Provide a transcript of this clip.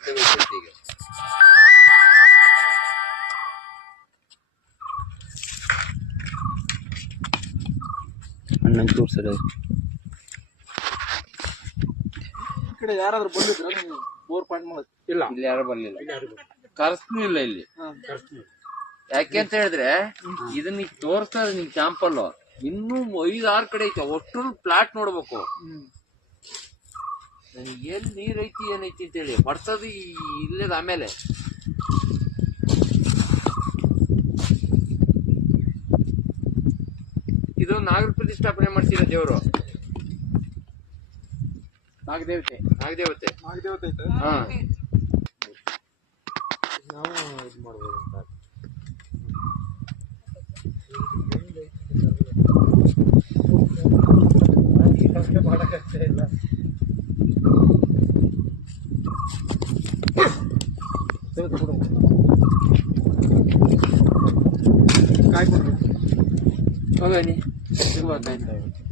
ಗೊತ್ತಾಗುತ್ತೆ ಈಗ ಅಣ್ಣಂಗೆ ತೋರ್ಸದ ಈ ಕಡೆ ಯಾರಾದ್ರೂ ಬಂದಿದ್ರ? ನೀವು ಪಾಯಿಂಟ್ ಮಾಡಕ್ ಇಲ್ಲ. ಇಲ್ಲಿ. ಯಾರು ಬರ್ಲಿಲ್ಲ ಕರ್ಸ್ನೂ ಇಲ್ಲ. ಇಲ್ಲಿ. ಯಾಕೆ ಅಂತ ಹೇಳಿದ್ರೆ, ಇದನ್ನ ಈಗ ತೋರಿಸ್ತಾ ನಿಂಗೆ ಸ್ಯಾಂಪಲ್ ಇನ್ನೂ ಆರು ಕಡೆ ಐತೆ. ಒಟ್ಟು ಪ್ಲಾಟ್ ನೋಡ್ಬೇಕು. ಎಲ್ಲಿ ನೀರ್ ಐತಿ ಏನೈತಿ ಅಂತ ಹೇಳಿ ಬರ್ತದ ಇಲ್ಲದ ಆಮೇಲೆ. ಇದು ನಾಗರ ಪ್ರತಿಷ್ಠಾಪನೆ ಮಾಡ್ತೀರ ದೇವರು? ನಾಗದೇವತೆ. ನಾಗದೇವತೆ? ನಾಗದೇವತೆ ಹಾ. ನಾವು ಇದು ಮಾಡ್ಬೋದು ಅಂತ. ಕಷ್ಟ ಇಲ್ಲ. काय करू बघा नाही